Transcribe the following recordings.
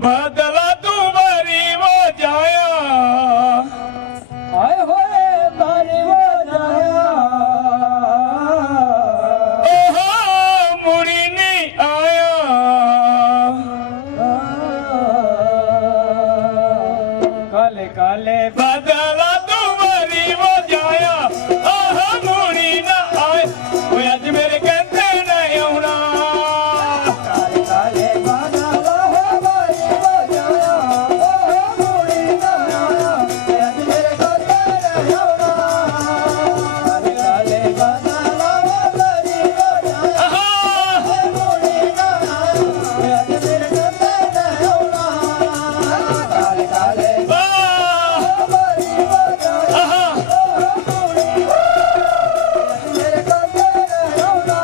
बदला तू बारी वो जाया आए होए बारी वो जाया ओहो मुड़ी नहीं आया काले काले बदला तू बारी वो जाया ओहो मुड़ी ना आए वो अज मेरे कहते नहीं आना काले काले बादल हो बारी वो जाया ओ मुड़ी ना आया आज मेरे को तेरे होना काले काले बादल हो बारी वो जाया आहा मुड़ी ना आया आज मेरे को तेरे होना काले काले वाह बारी वो जाया आहा मुड़ी मेरे को तेरे होना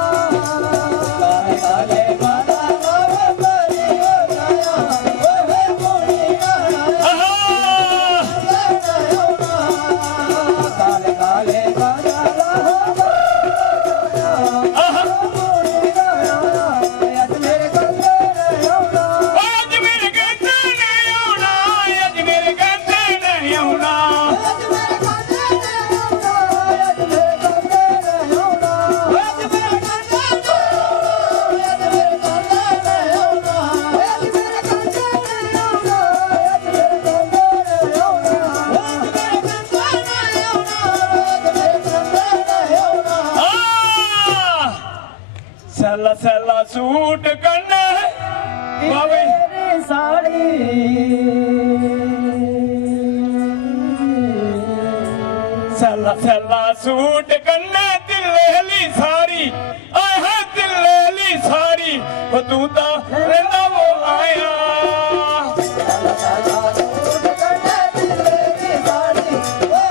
काले काले बादल हो बारी वो जाया ओ मुड़ी ना आया आहा काले काले बादल हो आहा मुड़ी ना आया आज मेरे को तेरे होना आज मेरे कहते नहीं आना आज मेरे कहते नहीं आना आज मेरे को तेरे होना आज मेरे को तेरे होना आज मेरे को तेरे होना आज मेरे को तेरे होना आज मेरे को तेरे होना आज मेरे को तेरे होना आज मेरे को तेरे होना आ सला सला सूट करना बाबे तेरी साड़ी सला सला सूट करना दिल्ली सारी आए है दिल्ली सारी वो तू तो रहना वो आया साला सूट करना दिले की साड़ी ओ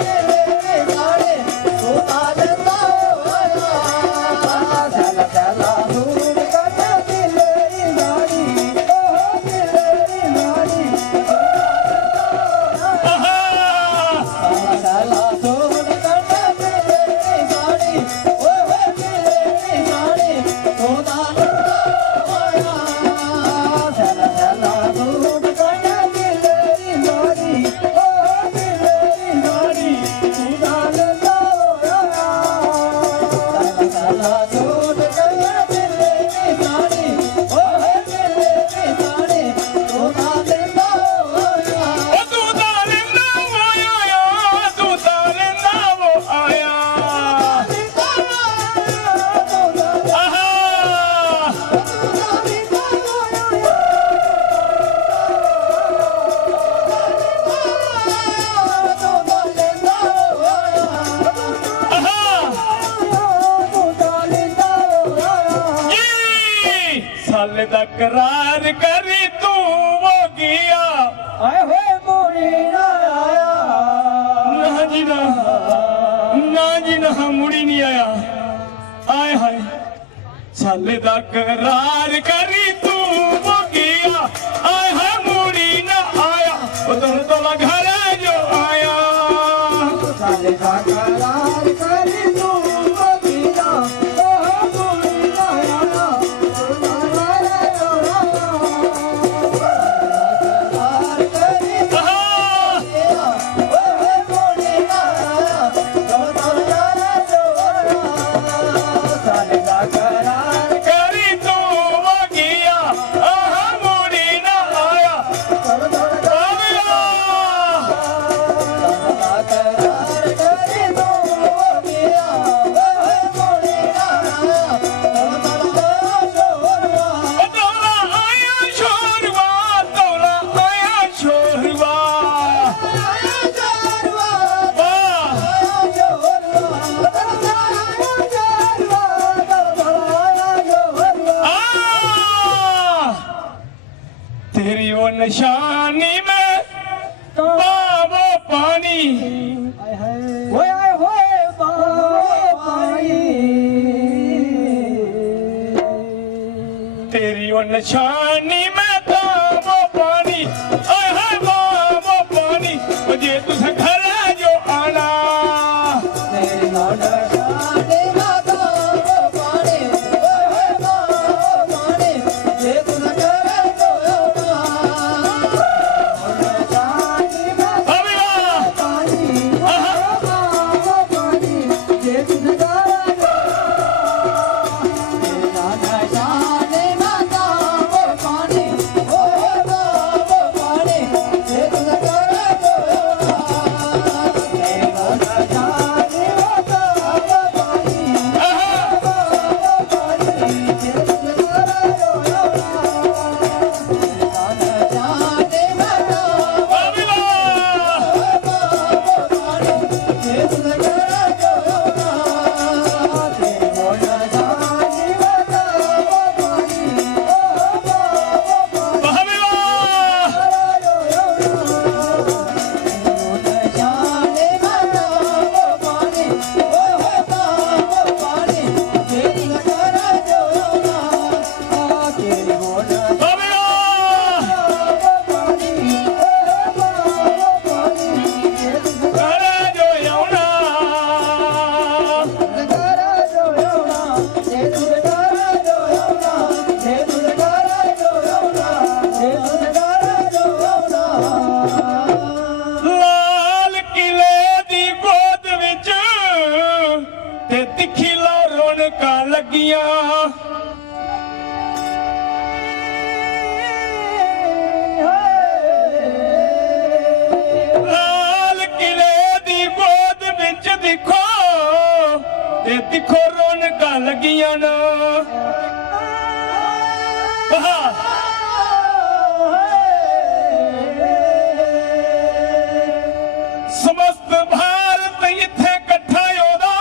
दिले की साड़ी तू ताजता आया साला साला सूट करना दिले की साड़ी ओ दिले की साड़ी आहा साला साला सूट करना दिले की साड़ी ओ दिले की साड़ी तू ताजता आया साला साला सूट करना दिले की साड़ी ओ दिले की साड़ी तू ताजता आया साला साला सूट करना दिले की साड़ी ओ दिले की साड़ी तू ताजता आया ओ तू तो रहना वो आया तू तो रहना वो आया आहा आहा जी साले दा करार करी तू वो गया ना जी ना ना जी ना मुड़ी नहीं आया आए हाय साले दा करार करी तू वो गया आए हाय मुड़ी ना आया वो तो घर जो आया आहा करी तू वो गया आहा मुड़ी ना आया आविया तोला आया शोरवा तोला आया शोरवा वाह आ तेरी वो निशानी में बाबो पानी तेरी वो निशानी में बाबो पानी आए हाय बाबो पानी मुझे तुझे घर जो आना पानी ਤਿੱਖੋ ਰੌਣਕਾਂ ਲੱਗੀਆਂ ਨਾ ਸਮਸਤ ਭਾਰਤ ਇੱਥੇ ਇਕੱਠਾ ਉਹਦਾ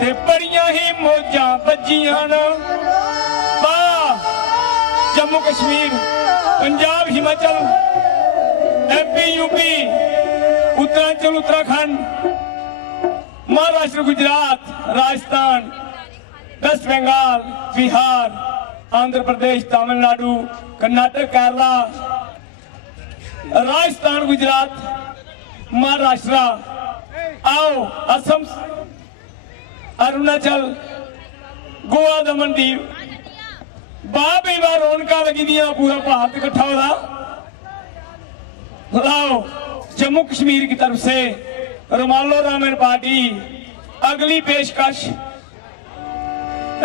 ਤੇ ਬੜੀਆਂ ਹੀ ਮੌਜਾਂ ਵੱਜੀਆਂ ਨਾ Jammu Kashmir Punjab Himachal MP UP Uttaranchal Uttarakhand Maharashtra Gujarat Rajasthan West Bengal Bihar Andhra Pradesh Tamil Nadu Karnataka Kerala Rajasthan Gujarat Maharashtra आओ असम अरुणाचल गोवा दमन दीव बाबे बार रौनक लगी दिया पूरा भारत इकट्ठा हो लाओ जम्मू कश्मीर की तरफ से रुमालो रामन पार्टी अगली पेशकश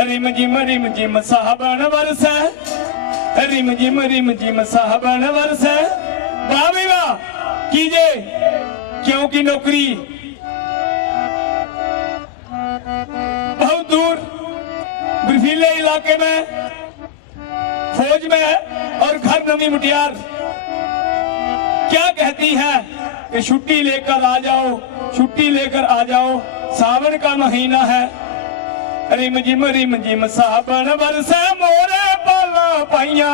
रिम जिम साहबान वर्ष है रिम जिम साहबान वर्ष है बाबे वाह कीजिए क्योंकि नौकरी बहुत दूर बर्फीले इलाके में फौज में है और घर नवी मुटियार क्या कहती है कि छुट्टी लेकर आ जाओ छुट्टी लेकर आ जाओ सावन का महीना है रिम जिम सावन बरस मोरे पाला पाइया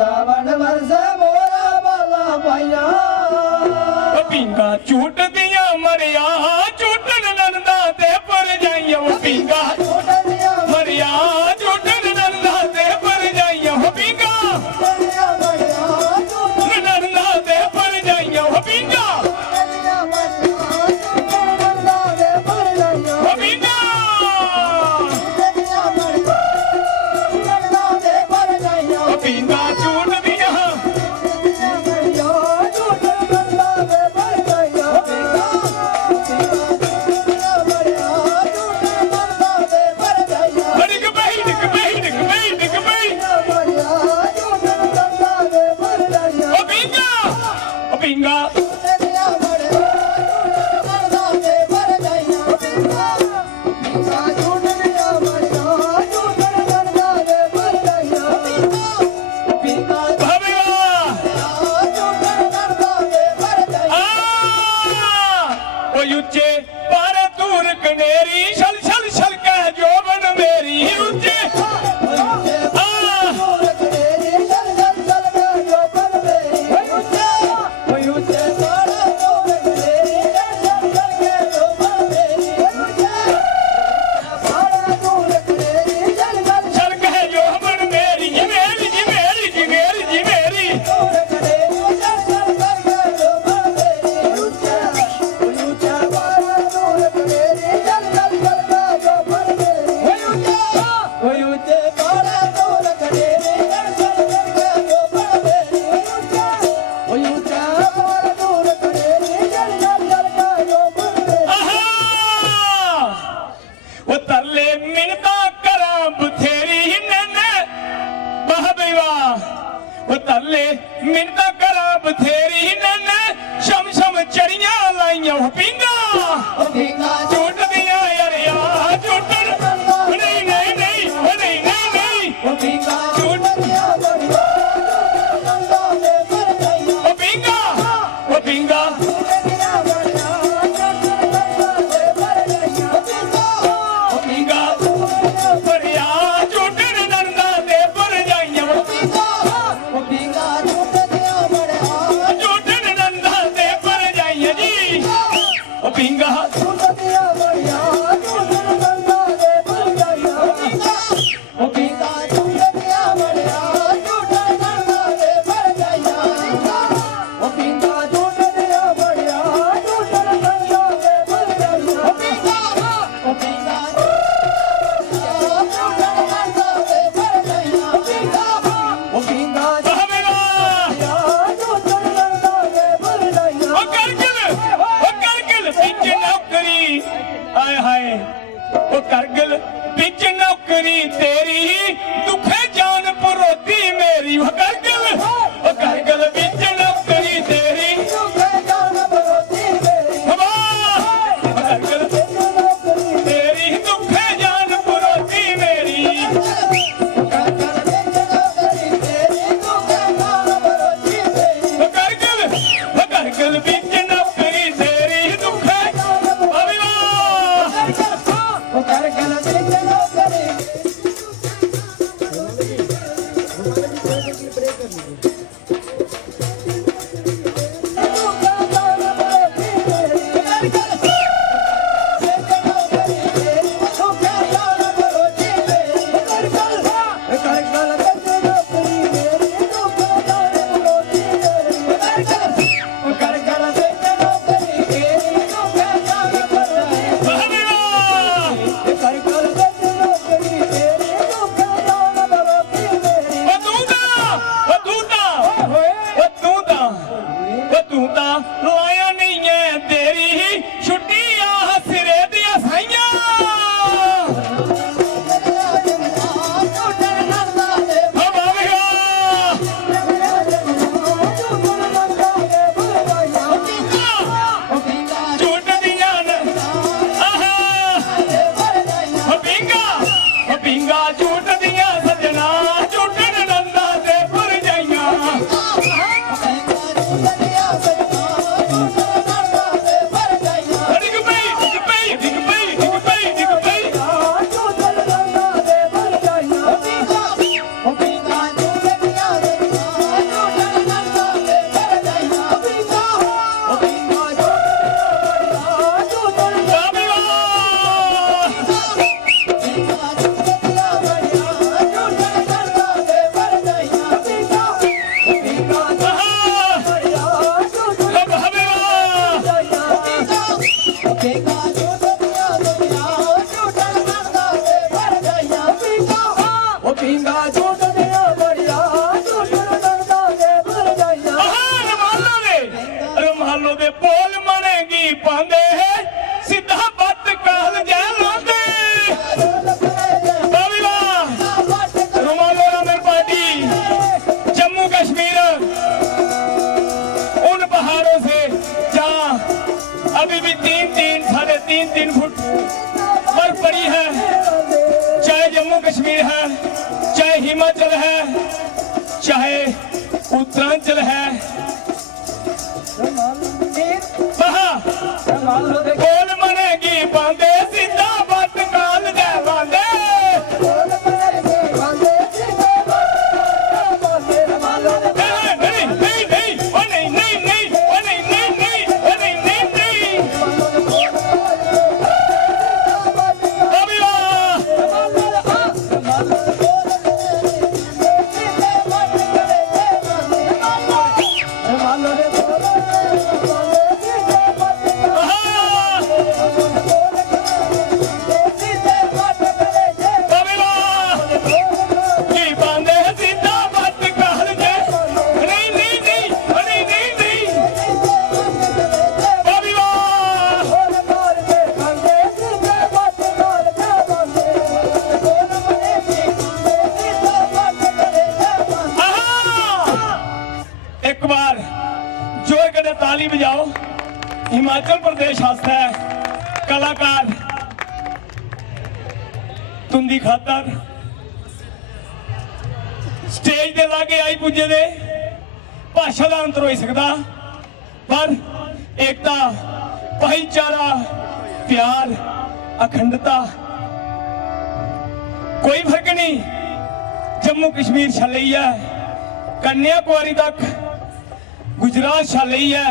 सावन बरस मोरा पाला पाइया पिंगा झूठ दिया मरिया झूठन नंदा ते पर जाइया वो पिंगा मरिया झूठन नंदा ते पर जाइया वो पिंगा नंदा ते पर जाइया वो पिंगा वो पिंगा वो पिंगा झूठ दिया मिन्नतां करा बथेरी नन्ने शम शम चढ़ियां लाइयां पिंगा झूठ दिया यार झूठन नहीं नहीं नहीं नहीं नहीं नहीं झूठ ओ पिंगा बढ़िया झूठन नंदा दे पर जाइयां पिंगा करगिल बिच नौकरी तेरी दुखे जान परोती मेरी वो करगिल बिच नौकरी तेरी ਲਾਇਆ ਨਹੀਂ ਐ ਤੇਰੀ ਹੀ ਛੁੱਟੀ ਆ ਸਿਰੇ ਦੀਆਂ ਸਾਈਆਂ अभी भी 3-3 साढ़े 3-3 फुट बर्फ पड़ी है, चाहे जम्मू कश्मीर है, चाहे हिमाचल है, चाहे उत्तरांचल है। कौन मनेगी बांधे सीधा बत काल दे बांधे ताली बजाओ। हिमाचल प्रदेश आस्ते कलाकार तुंदी खातर स्टेज दे लागे आई पुजे दे भाषा का अंतर हो सकता, पर एकता, भाईचारा, प्यार, अखंडता कोई फर्क नहीं। जम्मू कश्मीर छलई है, कन्याकुमारी तक गुजरात छलई है,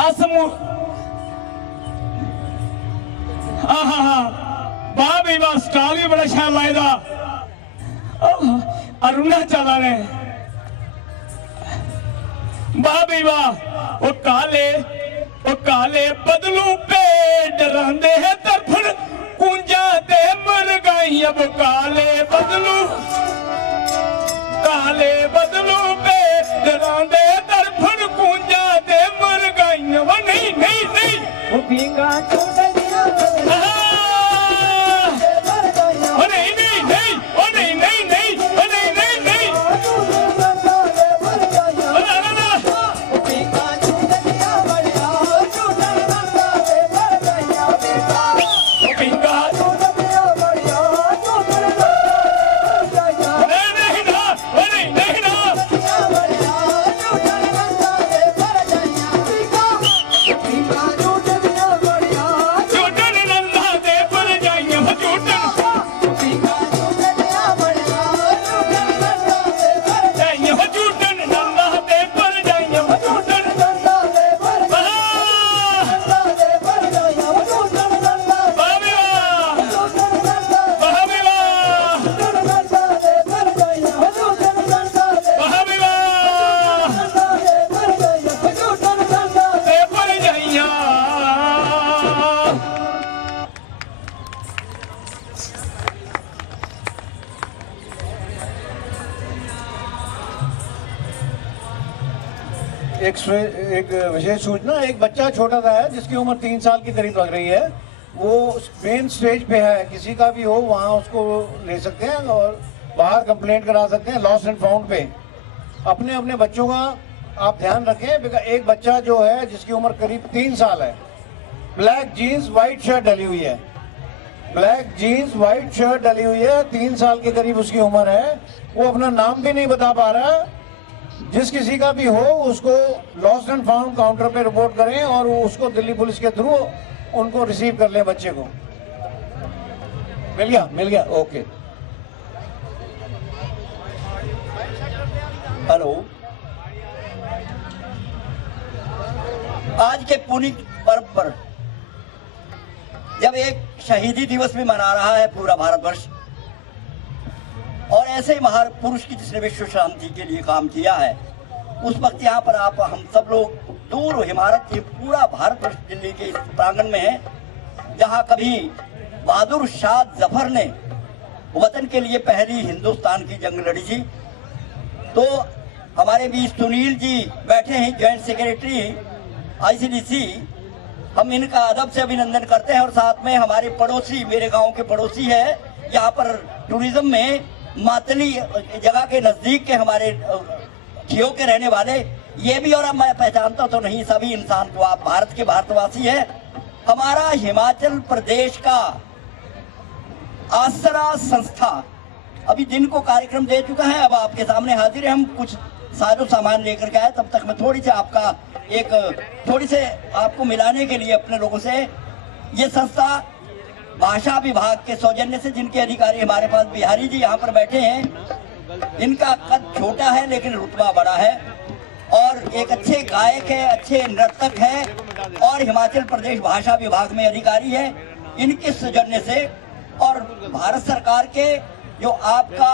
असम वाह भी वाह स्टाल भी बड़ा शैल लाएदा। अरुणाचल ने वाह भी वाह वो काले बदलू पे डरांदे है तरफड़ कुंजा ते मर गई। अब काले बदलू पे डरांदे तरफड़ कुंजा ते मर गई। वो नहीं नहीं नहीं वो पींगा छोटा एक विशेष सूचना, एक बच्चा छोटा सा है जिसकी उम्र 3 साल की करीब लग रही है, वो मेन स्टेज पे है, किसी का भी हो वहाँ उसको ले सकते हैं और बाहर कंप्लेंट करा सकते हैं लॉस्ट एंड फाउंड पे। अपने अपने बच्चों का आप ध्यान रखें, बिकॉज़ एक बच्चा जो है जिसकी उम्र करीब 3 साल है, ब्लैक जीन्स वाइट शर्ट डली हुई है, ब्लैक जीन्स वाइट शर्ट डली हुई है, 3 साल के करीब उसकी उम्र है, वो अपना नाम भी नहीं बता पा रहा है। जिस किसी का भी हो उसको लॉस्ट एंड फाउंड काउंटर पे रिपोर्ट करें और वो उसको दिल्ली पुलिस के थ्रू उनको रिसीव कर ले बच्चे को। मिल गया ओके। हेलो, आज के पुनीत पर्व पर जब एक शहीदी दिवस भी मना रहा है पूरा भारतवर्ष, और ऐसे ही महापुरुष की जिसने विश्व शांति के लिए काम किया है, उस वक्त यहाँ पर आप हम सब लोग दूर इमारत ये पूरा भारतवर्ष दिल्ली के इस प्रांगण में है, जहाँ कभी बहादुर शाह जफर ने वतन के लिए पहली हिंदुस्तान की जंग लड़ी थी। तो हमारे बीच सुनील जी बैठे हैं, जॉइंट सेक्रेटरी ICDC, हम इनका अदब से अभिनंदन करते हैं। और साथ में हमारे पड़ोसी, मेरे गांव के पड़ोसी है, यहाँ पर टूरिज्म में मातली जगह के नजदीक के हमारे खियो के रहने वाले ये भी, और अब मैं पहचानता तो नहीं सभी इंसान को, आप भारत के भारतवासी है। हमारा हिमाचल प्रदेश का आसरा संस्था अभी दिन को कार्यक्रम दे चुका है, अब आपके सामने हाजिर है। हम कुछ साजो सामान लेकर के आए, तब तक मैं थोड़ी से आपको मिलाने के लिए अपने लोगों से, ये संस्था भाषा विभाग के सौजन्य से, जिनके अधिकारी हमारे पास बिहारी जी यहाँ पर बैठे हैं, इनका कद छोटा है लेकिन रुतबा बड़ा है और एक अच्छे गायक है, अच्छे नर्तक है और हिमाचल प्रदेश भाषा विभाग में अधिकारी है, इनके सौजन्य से और भारत सरकार के जो आपका